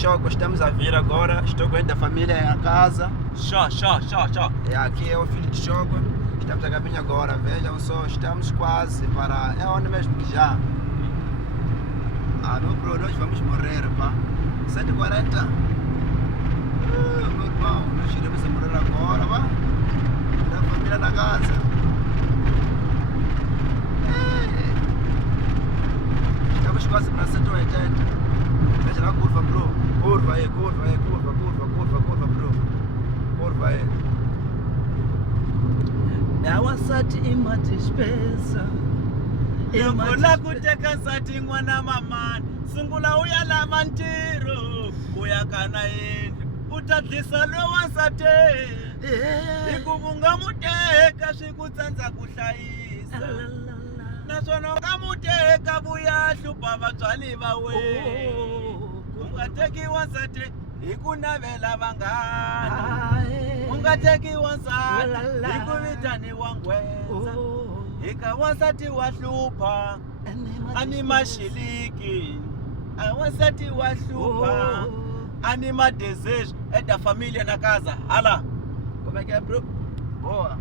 Choco, estamos a vir agora. Estou com a família em casa. Chá. Aqui é o filho de Choco. Estamos a caminho agora. Vejam só, estamos quase para... É onde mesmo que já? Meu bro, nós vamos morrer, pá. 140. Meu irmão, nós iremos a morrer agora, pá. Da família na casa. Estamos quase para 180. Veja lá a curva, bro. Curva aí, bro. Curva aí. Wasati imadispensa Yokula kuteka nsati n'wana mamani. Sungula u ya lava ntirho. U ya kana yendlu. U ta dlisa lowansati. Hi ku vunga muteka swi ku tsandza ku hlayisa. Naswona ka muteka vuya hlupha vatswali va wena. U nga teki wansati hi ku navela vanghana. U nga teki wansati hi ku vitaniwa ngwenza. Hika wansati wa hlupha ani maxiliki. Wansati wa hlupha ani madesejo. Eda família na casa. Hala. Como é que é, bro? Boa.